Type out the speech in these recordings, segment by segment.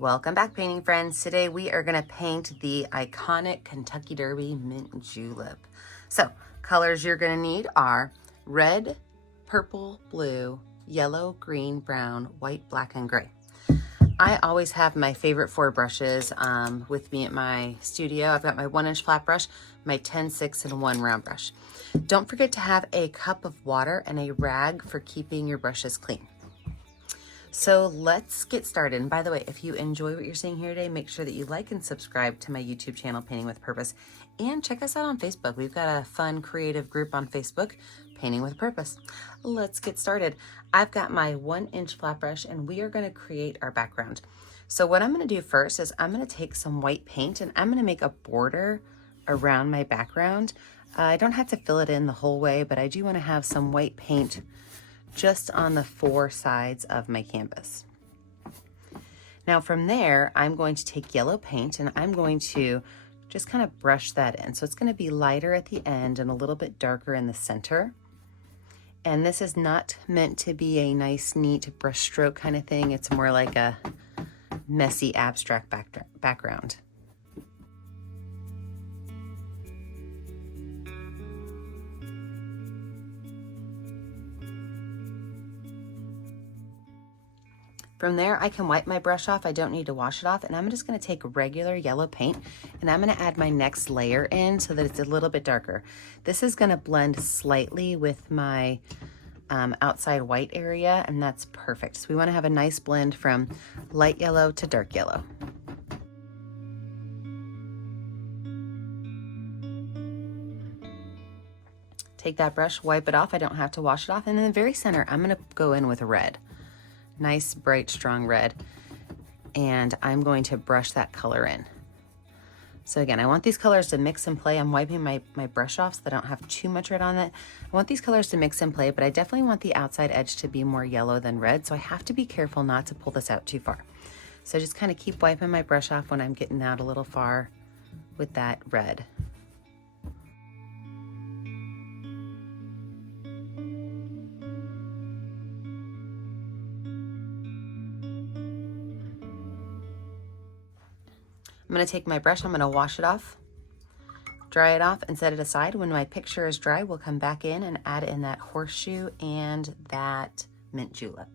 Welcome back, painting friends. Today we are going to paint the iconic Kentucky Derby mint julep. So colors you're going to need are red, purple, blue, yellow, green, brown, white, black, and gray. I always have my favorite 4 brushes with me at my studio. I've got my 1-inch flat brush, my 10-6, and 1 round brush. Don't forget to have a cup of water and a rag for keeping your brushes clean. So let's get started. And by the way, if you enjoy what you're seeing here today, make sure that you like and subscribe to my YouTube channel, Painting with Purpose, and check us out on Facebook. We've got a fun, creative group on Facebook, Painting with Purpose. Let's get started. I've got my 1-inch flat brush and we are going to create our background. So what I'm going to do first is I'm going to take some white paint and I'm going to make a border around my background. I don't have to fill it in the whole way, but I do want to have some white paint just on the 4 sides of my canvas. Now from there, I'm going to take yellow paint and I'm going to just kind of brush that in. So it's going to be lighter at the end and a little bit darker in the center. And this is not meant to be a nice, neat brush stroke kind of thing. It's more like a messy, abstract background. From there, I can wipe my brush off. I don't need to wash it off. And I'm just going to take regular yellow paint and I'm going to add my next layer in so that it's a little bit darker. This is going to blend slightly with my outside white area, and that's perfect. So we want to have a nice blend from light yellow to dark yellow. Take that brush, wipe it off. I don't have to wash it off. And in the very center, I'm going to go in with red. Nice, bright, strong red. And I'm going to brush that color in. So again, I want these colors to mix and play. I'm wiping my brush off so that I don't have too much red on it. I want these colors to mix and play, but I definitely want the outside edge to be more yellow than red. So I have to be careful not to pull this out too far. So just kind of keep wiping my brush off when I'm getting out a little far with that red. I'm going to take my brush, I'm going to wash it off, dry it off, and set it aside. When my picture is dry, we'll come back in and add in that horseshoe and that mint julep.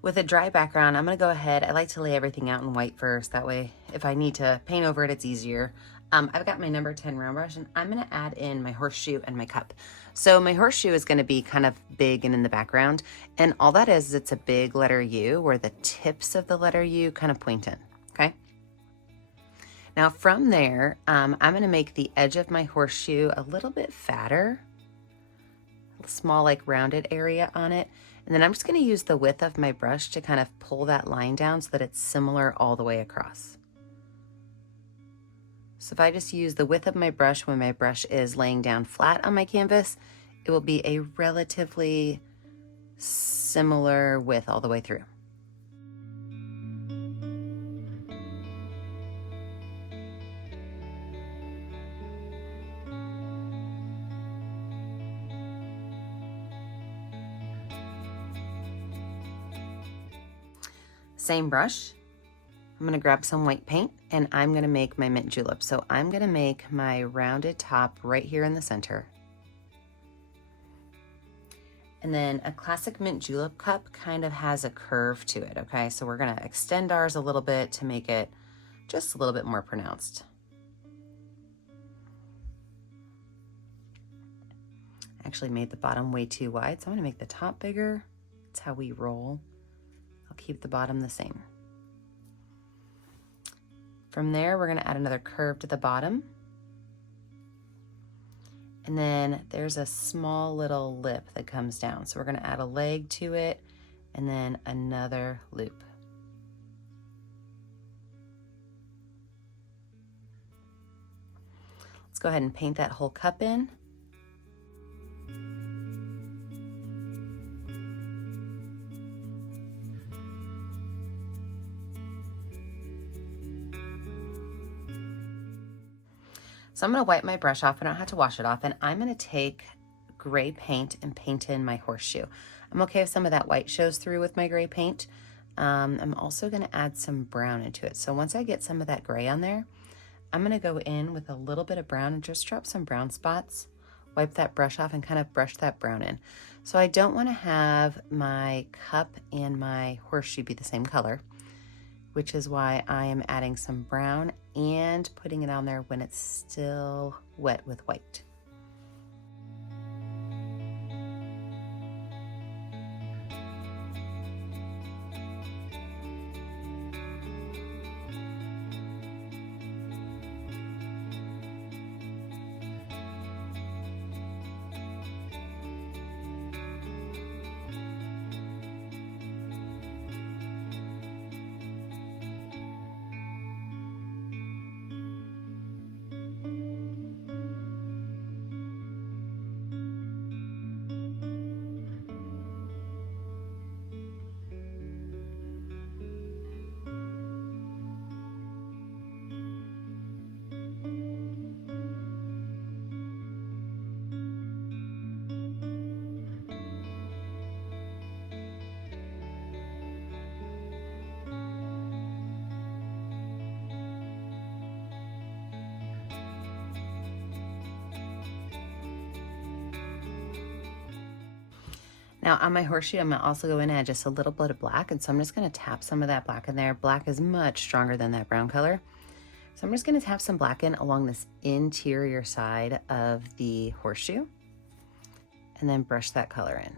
With a dry background, I'm going to go ahead. I like to lay everything out in white first. That way, if I need to paint over it, it's easier. I've got my number 10 round brush, and I'm going to add in my horseshoe and my cup. So my horseshoe is going to be kind of big and in the background. And all that is it's a big letter U where the tips of the letter U kind of point in. Okay. Now from there, I'm going to make the edge of my horseshoe a little bit fatter, a small like rounded area on it. And then I'm just going to use the width of my brush to kind of pull that line down so that it's similar all the way across. So if I just use the width of my brush when my brush is laying down flat on my canvas, it will be a relatively similar width all the way through. Same brush, I'm gonna grab some white paint and I'm gonna make my mint julep. So I'm gonna make my rounded top right here in the center. And then a classic mint julep cup kind of has a curve to it, okay? So we're gonna extend ours a little bit to make it just a little bit more pronounced. Actually made the bottom way too wide, so I'm gonna make the top bigger. That's how we roll. Keep the bottom the same. From there, we're going to add another curve to the bottom. And then there's a small little lip that comes down. So we're going to add a leg to it and then another loop. Let's go ahead and paint that whole cup in. So I'm going to wipe my brush off. I don't have to wash it off. And I'm going to take gray paint and paint in my horseshoe. I'm okay if some of that white shows through with my gray paint. I'm also going to add some brown into it. So once I get some of that gray on there, I'm going to go in with a little bit of brown and just drop some brown spots, wipe that brush off and kind of brush that brown in. So I don't want to have my cup and my horseshoe be the same color, which is why I am adding some brown and putting it on there when it's still wet with white. Now on my horseshoe, I'm gonna also go in and add just a little bit of black. And so I'm just gonna tap some of that black in there. Black is much stronger than that brown color. So I'm just gonna tap some black in along this interior side of the horseshoe and then brush that color in.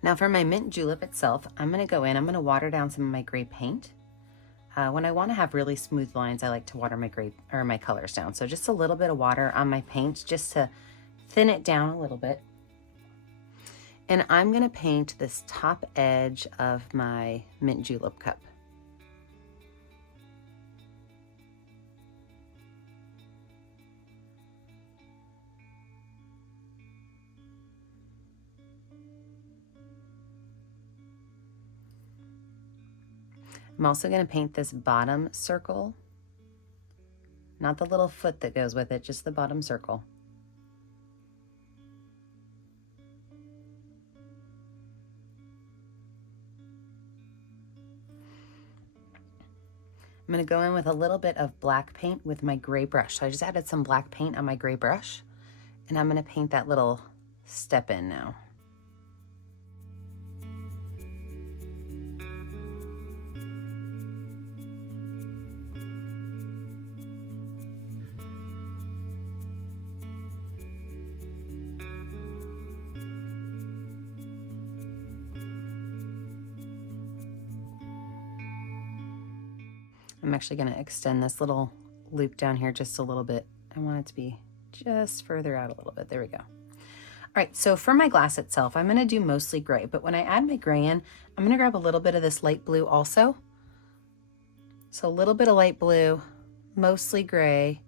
Now for my mint julep itself, I'm gonna go in, I'm gonna water down some of my gray paint. When I wanna have really smooth lines, I like to water my colors down. So just a little bit of water on my paint just to thin it down a little bit. And I'm gonna paint this top edge of my mint julep cup. I'm also going to paint this bottom circle, not the little foot that goes with it, just the bottom circle. I'm going to go in with a little bit of black paint with my gray brush. So I just added some black paint on my gray brush, and I'm going to paint that little step in now. I'm actually going to extend this little loop down here just a little bit. I want it to be just further out a little bit. There we go. All right, so for my glass itself, I'm going to do mostly gray, but when I add my gray in, I'm going to grab a little bit of this light blue also. So a little bit of light blue, mostly gray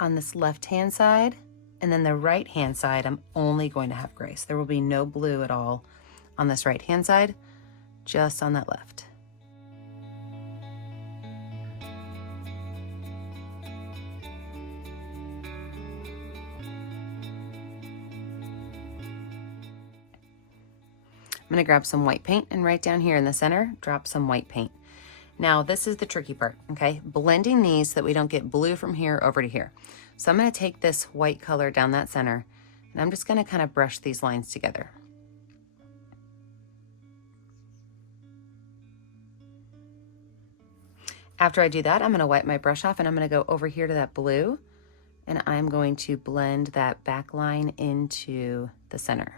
on this left-hand side, and then the right-hand side, I'm only going to have gray. So there will be no blue at all on this right-hand side, just on that left. I'm gonna grab some white paint and right down here in the center, drop some white paint. Now this is the tricky part, okay? Blending these so that we don't get blue from here over to here. So I'm gonna take this white color down that center and I'm just gonna kind of brush these lines together. After I do that, I'm gonna wipe my brush off and I'm gonna go over here to that blue and I'm going to blend that back line into the center.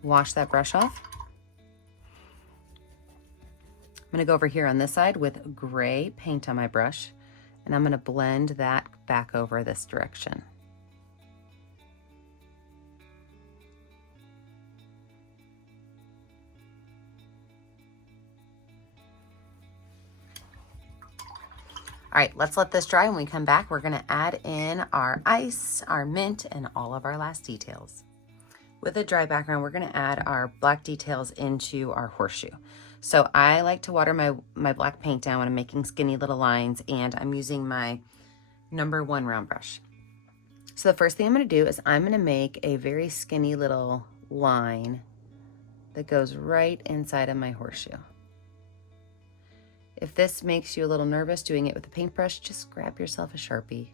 Wash that brush off. I'm gonna go over here on this side with gray paint on my brush, and I'm gonna blend that back over this direction. All right, let's let this dry. When we come back, we're gonna add in our ice, our mint, and all of our last details. With a dry background, we're gonna add our black details into our horseshoe. So I like to water my black paint down when I'm making skinny little lines, and I'm using my #1 round brush. So the first thing I'm gonna do is I'm gonna make a very skinny little line that goes right inside of my horseshoe. If this makes you a little nervous doing it with a paintbrush, just grab yourself a Sharpie.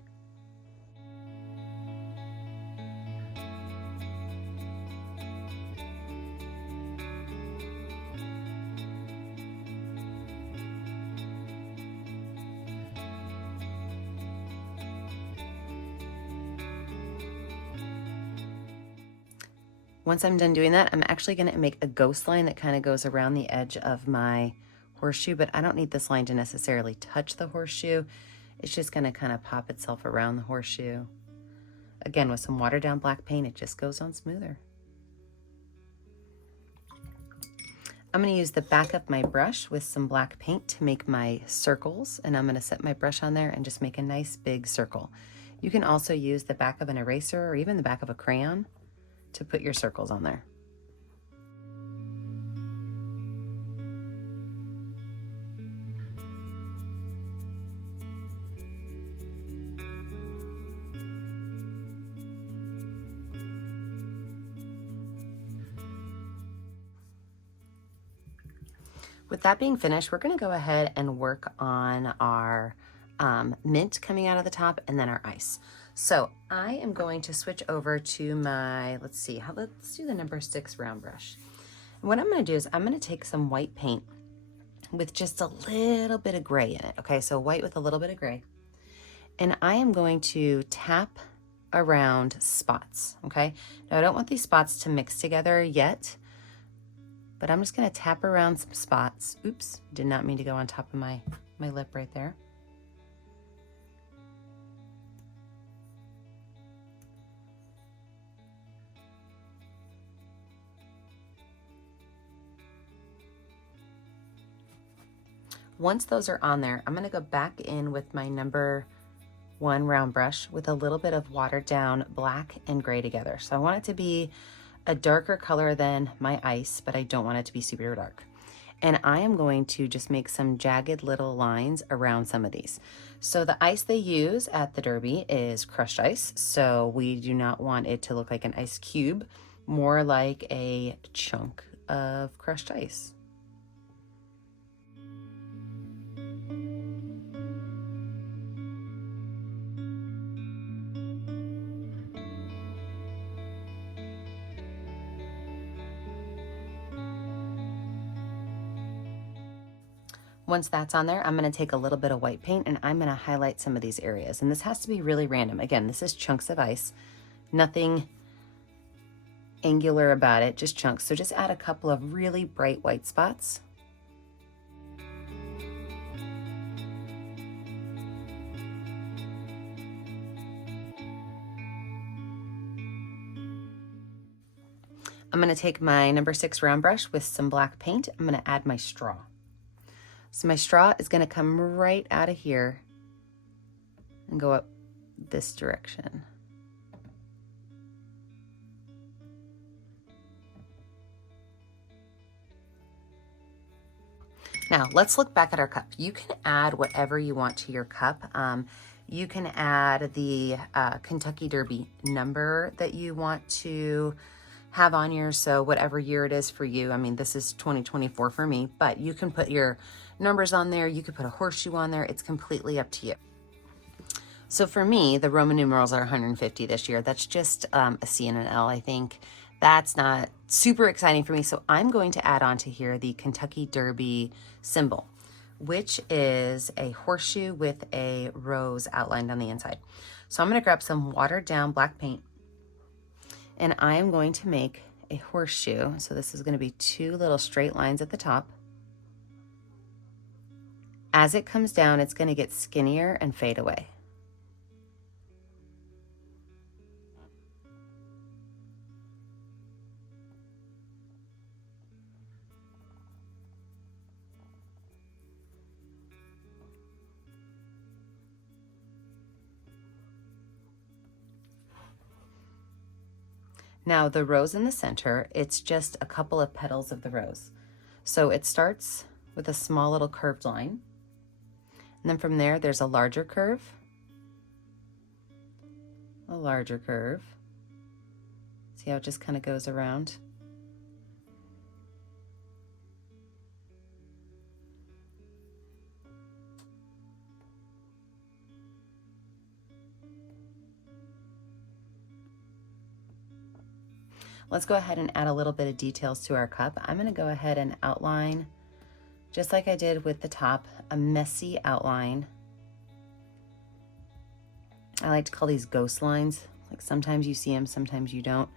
Once I'm done doing that, I'm actually gonna make a ghost line that kind of goes around the edge of my horseshoe, but I don't need this line to necessarily touch the horseshoe. It's just gonna kind of pop itself around the horseshoe. Again, with some watered down black paint, it just goes on smoother. I'm gonna use the back of my brush with some black paint to make my circles, and I'm gonna set my brush on there and just make a nice big circle. You can also use the back of an eraser or even the back of a crayon to put your circles on there. With that being finished, we're gonna go ahead and work on our mint coming out of the top and then our ice. So I am going to switch over to my, let's do the #6 round brush. And what I'm gonna do is I'm gonna take some white paint with just a little bit of gray in it. Okay, so white with a little bit of gray. And I am going to tap around spots, okay? Now I don't want these spots to mix together yet, but I'm just gonna tap around some spots. Oops, did not mean to go on top of my lip right there. Once those are on there, I'm gonna go back in with my #1 round brush with a little bit of watered down black and gray together. So I want it to be a darker color than my ice, but I don't want it to be super dark. And I am going to just make some jagged little lines around some of these. So the ice they use at the Derby is crushed ice. So we do not want it to look like an ice cube, more like a chunk of crushed ice. Once that's on there, I'm gonna take a little bit of white paint and I'm gonna highlight some of these areas. And this has to be really random. Again, this is chunks of ice, nothing angular about it, just chunks. So just add a couple of really bright white spots. I'm gonna take my #6 round brush with some black paint. I'm gonna add my straw. So my straw is gonna come right out of here and go up this direction. Now let's look back at our cup. You can add whatever you want to your cup. You can add the Kentucky Derby number that you want to have on yours, so whatever year it is for you. I mean, this is 2024 for me, but you can put your numbers on there. You could put a horseshoe on there. It's completely up to you. So for me, the Roman numerals are 150 this year. That's just a C and an L, I think. That's not super exciting for me. So I'm going to add on to here the Kentucky Derby symbol, which is a horseshoe with a rose outlined on the inside. So I'm gonna grab some watered down black paint and I am going to make a horseshoe. So this is gonna be 2 little straight lines at the top. As it comes down, it's gonna get skinnier and fade away. Now the rose in the center, it's just a couple of petals of the rose. So it starts with a small little curved line. And then from there, there's a larger curve, a larger curve. See how it just kind of goes around? Let's go ahead and add a little bit of details to our cup. I'm going to go ahead and outline, just like I did with the top, a messy outline. I like to call these ghost lines. Like sometimes you see them, sometimes you don't.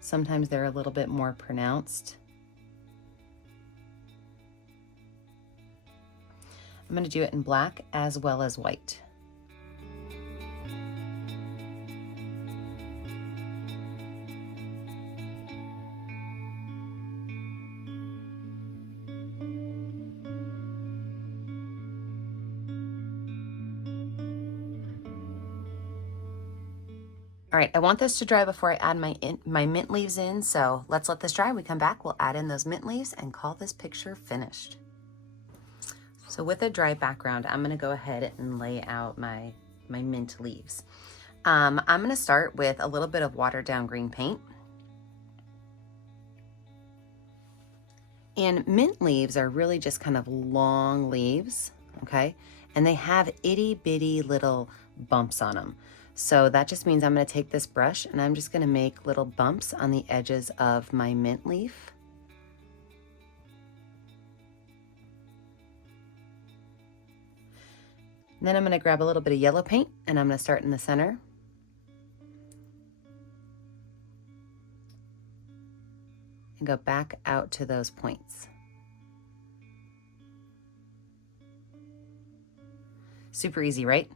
Sometimes they're a little bit more pronounced. I'm going to do it in black as well as white. All right, I want this to dry before I add my mint leaves in, so let's let this dry. When we come back, we'll add in those mint leaves and call this picture finished. So with a dry background, I'm gonna go ahead and lay out my mint leaves. I'm gonna start with a little bit of watered down green paint. And mint leaves are really just kind of long leaves, okay? And they have itty bitty little bumps on them. So that just means I'm going to take this brush and I'm just going to make little bumps on the edges of my mint leaf. And then I'm going to grab a little bit of yellow paint and I'm going to start in the center. And go back out to those points. Super easy, right?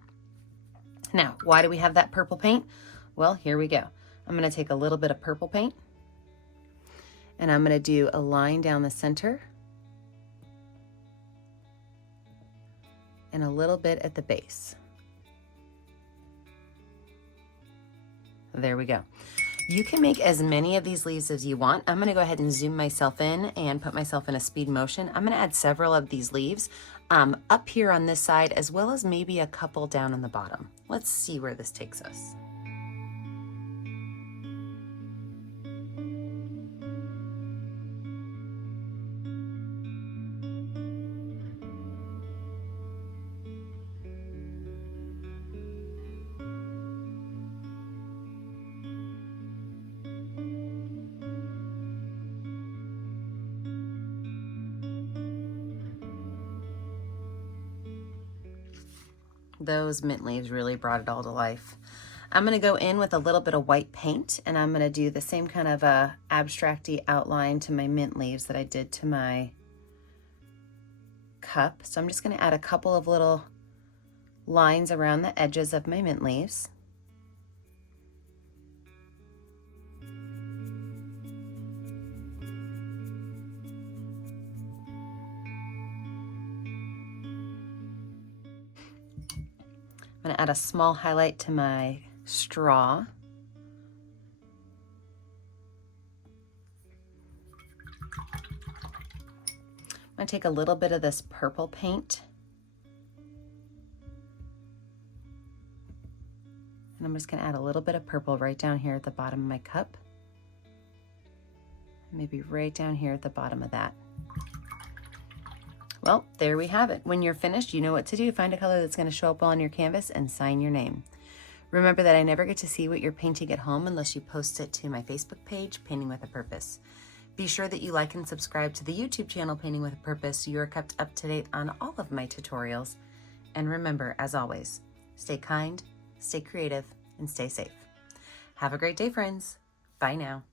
Now, why do we have that purple paint? Well, here we go. I'm going to take a little bit of purple paint and I'm going to do a line down the center and a little bit at the base. There we go. You can make as many of these leaves as you want. I'm going to go ahead and zoom myself in and put myself in a speed motion. I'm going to add several of these leaves up here on this side, as well as maybe a couple down on the bottom. Let's see where this takes us. Those mint leaves really brought it all to life. I'm going to go in with a little bit of white paint and I'm going to do the same kind of abstract-y outline to my mint leaves that I did to my cup. So I'm just going to add a couple of little lines around the edges of my mint leaves. I'm going to add a small highlight to my straw. I'm going to take a little bit of this purple paint and I'm just going to add a little bit of purple right down here at the bottom of my cup. Maybe right down here at the bottom of that. Well, there we have it. When you're finished, you know what to do. Find a color that's going to show up well on your canvas and sign your name. Remember that I never get to see what you're painting at home unless you post it to my Facebook page, Painting with a Purpose. Be sure that you like and subscribe to the YouTube channel, Painting with a Purpose, so you are kept up to date on all of my tutorials. And remember, as always, stay kind, stay creative, and stay safe. Have a great day, friends. Bye now.